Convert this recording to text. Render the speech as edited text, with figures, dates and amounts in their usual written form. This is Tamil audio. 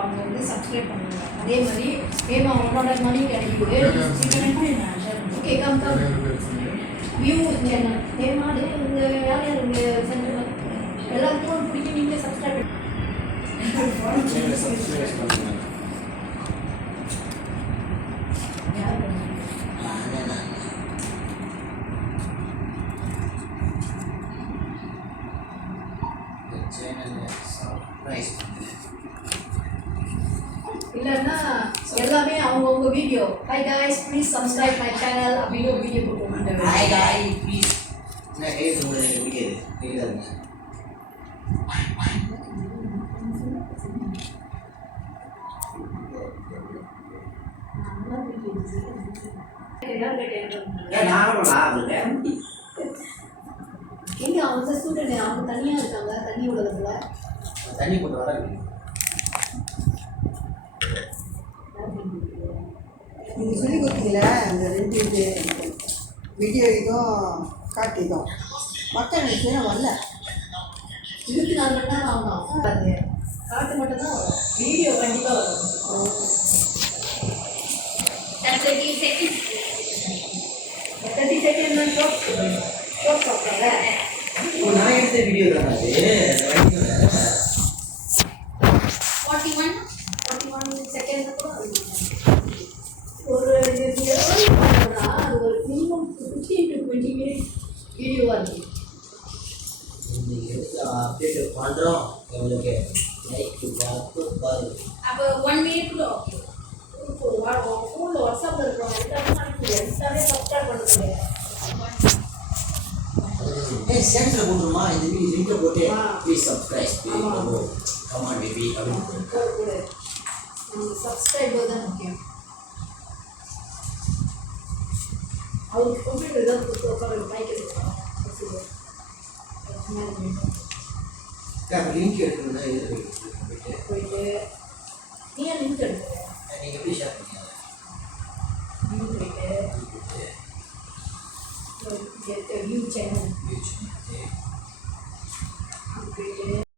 அவங்க வந்து சப்ஸ்கிரைப் பண்ணுவாங்க. அதே மாதிரி ஏமா உன்னோட மணி கிடைக்குது okay come come view channel ஏமா அது உங்கள் யார் யார் உங்கள் சென்டரில் எல்லாருக்கும் பிடிக்கும். நீங்கள் சப்ஸ்கிரைப் இல்லைன்னா எல்லாமே அவங்கவுங்க video high guys please subscribe my channel அப்படின்னு ஒரு வீடியோ போட்டுருவாங்க. ஹை காய் ப்ளீஸ் என்ன கேஸ் உங்களுக்கு வீடியோ தெரியாதுங்க. எங்க அவங்க ஸ்டூடெண்ட் அவங்க தனியாக இருக்காங்க தண்ணி உலகத்தில் தண்ணி போட்டு வர நீங்கள் சொல்லி கொடுத்தீங்களா அந்த 2 இது வீடியோ இதுவும் காட்டு இதுவும் மக்கள் நேரம் வரல 24 மணி நேரம் ஆகும். அது காட்டு மட்டும்தான் வரும், வீடியோ கண்டிப்பாக வரும். 30 செகண்ட் ஷோட் பார்க்குறாங்க. நான் எடுத்த வீடியோ தான் அது 41 செகண்ட் கூட ஒரு அது ஒரு மினிமம் 15 to 20 மினிட்ஸ் வீடியோவாக இருக்கும். அப்டேட் பண்ணுறோம் உங்களுக்கு லைக் பார்த்து பாரு. அப்போ 1 மினிட் கூட ஓகே. ஃபோனில் வாட்ஸ்அப்பில் இருக்கிறவங்க எல்லாருமே அனுப்பிடுவேன். இன்ஸ்டாவே சப்ஸ்கிரைப் பண்ணுறது சென்டர் போட்டுருமா இந்த வீடியோ லிங்க் போட்டு ப்ளீஸ் சப்ஸ்கிரைப் கமான் பேபி அப்படின்னு சப்ஸ்கிரைபர் தான் முக்கியம். அவருக்கு கம்ப்யூட்டர் தான் கொடுத்து உட்கார பைக் எடுத்துக்கலாம். லிங்க் எடுக்கணும்னா இது போயிட்டு நீ லிங்க் எடுத்து நீங்கள் எப்படி ஷேர் பண்ணீங்க லிங்க் போயிட்டு வியூ சேனல்